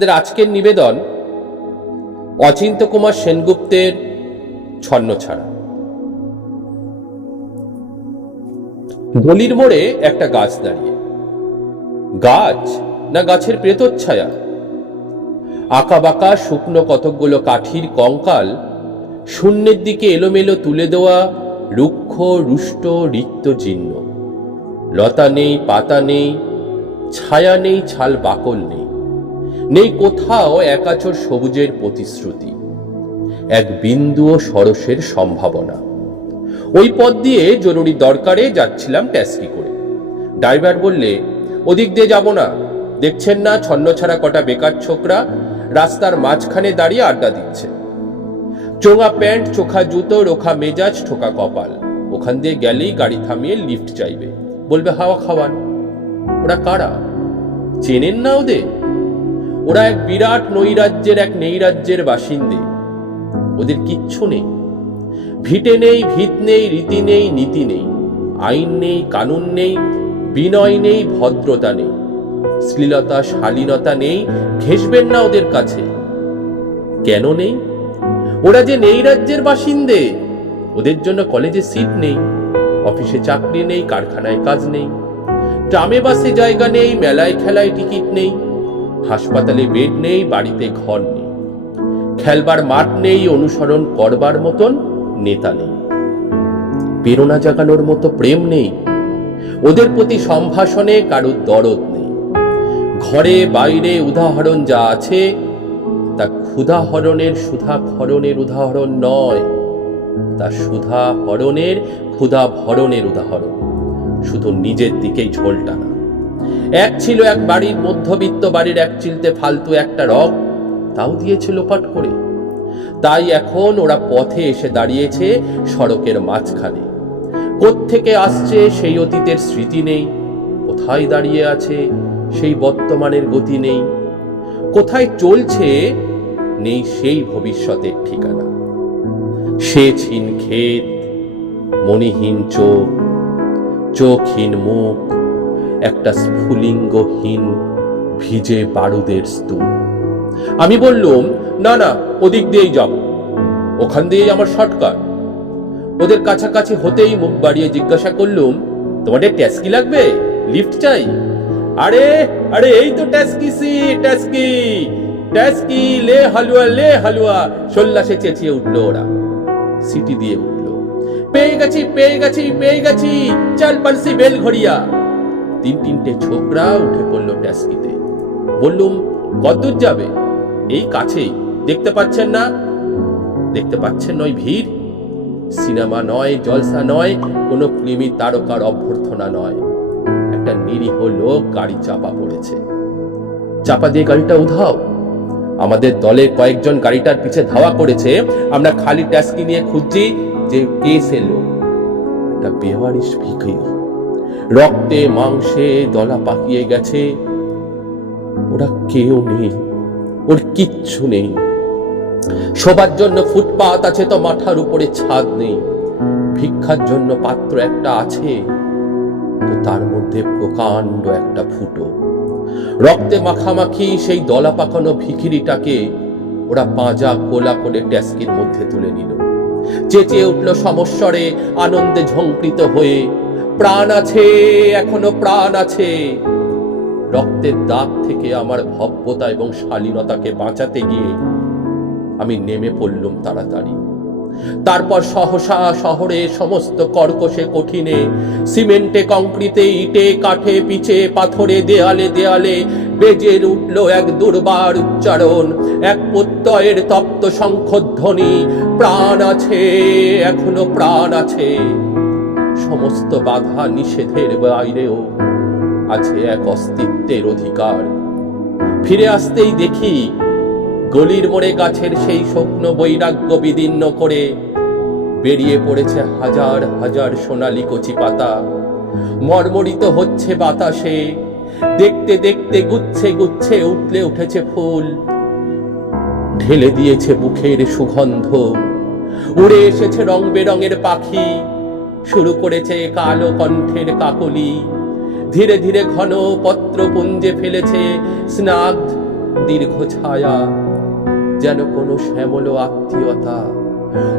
আমাদের আজকের নিবেদন অচিন্ত কুমার সেনগুপ্তের ছন্ন ছাড়া গলির মোড়ে একটা গাছ দাঁড়িয়ে। গাছ না গাছের প্রেতচ্ছায়া? আঁকা বাঁকা শুকনো কতকগুলো কাঠির কঙ্কাল শূন্যের দিকে এলোমেলো তুলে দেওয়া রুক্ষ, রুষ্ট, রিক্ত জীর্ণ। লতা নেই, পাতা নেই, ছায়া নেই, ছাল বাকল নেই। নেই কোথাও একাচর সবুজের প্রতিশ্রুতি, এক বিন্দুও সরসের সম্ভাবনা। ওই পথ দিয়ে জরুরি দরকারে যাচ্ছিলাম ট্যাক্সি করে। ড্রাইভার বললে, ওদিক দিয়ে যাব না। দেখছেন না ছন্ন ছাড়া কটা বেকার ছোকরা রাস্তার মাঝখানে দাঁড়িয়ে আড্ডা দিচ্ছে। চোঙা প্যান্ট, চোখা জুতো, রোখা মেজাজ, ঠোকা কপাল। ওখান দিয়ে গেলেই গাড়ি থামিয়ে লিফট চাইবে। বলবে, হাওয়া খাওয়ান। ওরা কারা? চেনেন না ওদের? ওরা এক বিরাট নৈরাজ্যের এক নৈরাজ্যের বাসিন্দে। ওদের কিচ্ছু নেই। ভিটে নেই, ভিত নেই, রীতি নেই, নীতি নেই। আইন নেই, কানুন নেই, বিনয় নেই, ভদ্রতা নেই। শ্লীলতা, শালীনতা নেই ঘেসবেন না ওদের কাছে। কেন নেই? ওরা যে নেই রাজ্যের বাসিন্দে। ওদের জন্য কলেজে সিট নেই, অফিসে চাকরি নেই, কারখানায় কাজ নেই। ট্রামে বাসে জায়গা নেই, মেলায় খেলায় টিকিট নেই। হাসপাতালে বেড নেই, বাড়িতে ঘর নেই। খেলবার মাঠ নেই, অনুসরণ করবার মতন নেতা নেই। প্রেরণা জাগানোর মতো প্রেম নেই। ওদের প্রতি সম্ভাষণে কারুর দরদ নেই। ঘরে, বাইরে উদাহরণ যা আছে, তা ক্ষুধা হরণের সুধা খরণের উদাহরণ নয়। তা সুধা হরণের ক্ষুধা ভরণের উদাহরণ। শুধু নিজের দিকেই ঝোল টানা। এক ছিল এক বাড়ির মধ্যবিত্ত বাড়ির এক চিলতে ফালতু একটা রক, তাও দিয়েছে লোপাট করে। তাই এখন ওরা পথে এসে দাঁড়িয়েছে সড়কের মাঝখানে। কোত্থেকে আসছে সেই অতীতের স্মৃতি নেই, কোথায় দাঁড়িয়ে আছে সেই বর্তমানের গতি নেই, কোথায় চলছে নেই সেই ভবিষ্যতের ঠিকানা। সেচহীন ক্ষেত মণিহীন চোখ, চোখহীন মুখ একটা স্ফুলিঙ্গহীন ভিজে বারুদের স্তূপ। আমি বললুম, না না, ওদিক দিয়েই যাব ওখান দিয়েই আমার শর্টকাট ওদের কাছাকাছি হতেই মুখ বাড়িয়ে জিজ্ঞাসা করলুম, তোমাদের ট্যাক্সি লাগবে? লিফট চাই? আরে আরে, এই তো ট্যাক্সি সি ট্যাক্সি। ট্যাক্সি, লে হালুয়া লে হালুয়া। সল্লাসে চেঁচিয়ে উঠল ওরা। সিটি দিয়ে উঠল। পেয়ে গেছি পেয়ে গেছি পেয়ে গেছি। চাল পালসি বেল ঘড়িয়া তিন তিনটে ছোকরা উঠে পড়ল ট্যাক্সিতে বললুম কতদূর যাবে? এই কাছেই। দেখতে পাচ্ছেন না? দেখতে পাচ্ছেন নয় ভিড়? সিনেমা নয়, জলসা নয়, কোনো ফিল্মি তারকার অভ্যর্থনা নয়। একটা নিরীহ লোক গাড়ি চাপা পড়েছে। চাপা দিয়ে গাড়িটা উধাও। আমাদের দলে কয়েকজন গাড়িটার পিছে ধাওয়া করেছে। আমরা খালি ট্যাক্সি নিয়ে খুঁজছি যে কে সে লোক। একটা বেওয়ারিশ ভিখারি। রক্তে, মাংসে দলা পাকিয়ে গেছে। ওরা কেউ নেই, ওর কিচ্ছু নেই। শোবার জন্য ফুটপাত আছে তো মাথার উপরে ছাদ নেই। ভিক্ষার জন্য পাত্র একটা আছে, তো তার মধ্যে প্রকাণ্ড একটা ফুটো। রক্তে মাখামাখি সেই দলা পাকানো ভিখিরিটাকে ওরা পাঁজা কোলা করে ট্যাস্কির মধ্যে তুলে নিল। চেঁচিয়ে উঠল সমস্বরে, আনন্দে ঝঙ্কৃত হয়ে প্রাণ আছে, এখনও প্রাণ আছে। রক্তের দাগ থেকে আমার ভব্যতা এবং শালীনতাকে বাঁচাতে গিয়ে আমি নেমে পড়লুম তাড়াতাড়ি। তারপর সহসা শহরে সমস্ত কর্কশে, কঠিনে, সিমেন্টে, কংক্রিটে, ইটে, কাঠে পিছে পাথরে, দেয়ালে দেয়ালে বেজে উঠল এক দুর্বার উচ্চারণ, এক প্রত্যয়ের তপ্ত শঙ্খধ্বনি, প্রাণ আছে, এখনও প্রাণ আছে। সমস্ত বাধা নিষেধের বাইরেও আছে এক অস্তিত্বের অধিকার। ফিরে আসতেই দেখি গলির মোড়ে গাছের সেই স্বপ্ন বৈরাগ্য বিদীর্ণ করে বেরিয়ে পড়েছে হাজার হাজার সোনালি কচি পাতা। মর্মরিত হচ্ছে বাতাসে, দেখতে দেখতে গুচ্ছে গুচ্ছে উঠলে উঠেছে ফুল। ঢেলে দিয়েছে বুকের সুগন্ধ, উড়ে এসেছে রং বেরঙের পাখি। শুরু করেছে কালো কণ্ঠের কাকলি। ধীরে ধীরে ঘন পত্র পুঞ্জে ফেলেছে স্নাগ্ধ দীর্ঘ ছায়া, যেন কোনো শ্যামল আত্মীয়তা।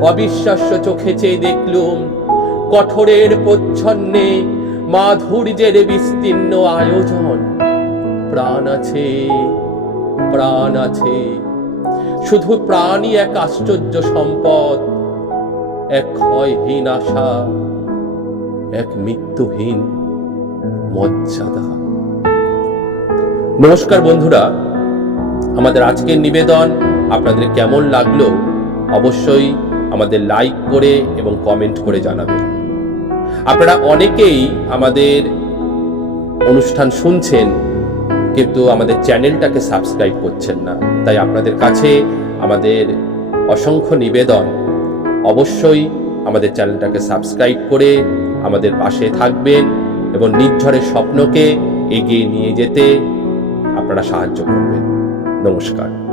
অবিশ্বাস্য চোখে চেয়ে দেখলুম, কঠোরের প্রচ্ছন্নে মাধুর্যের বিস্তীর্ণ আয়োজন। প্রাণ আছে প্রাণ আছে। শুধু প্রাণই এক আশ্চর্য সম্পদ, এক ক্ষয়হীন আশা। এক মৃত্যুহীন মর্যাদা। নমস্কার বন্ধুরা, আমাদের আজকের নিবেদন আপনাদের কেমন লাগল অবশ্যই আমাদের লাইক করে এবং কমেন্ট করে জানাবেন। আপনারা অনেকেই আমাদের অনুষ্ঠান শুনছেন কিন্তু আমাদের চ্যানেলটাকে সাবস্ক্রাইব করছেন না। তাই আপনাদের কাছে আমাদের অসংখ্য নিবেদন। অবশ্যই আমাদের চ্যানেলটাকে সাবস্ক্রাইব করে আমাদের পাশে থাকবেন এবং নির্ঝরের স্বপ্নকে এগিয়ে নিয়ে যেতে আপনারা সাহায্য করবেন। নমস্কার।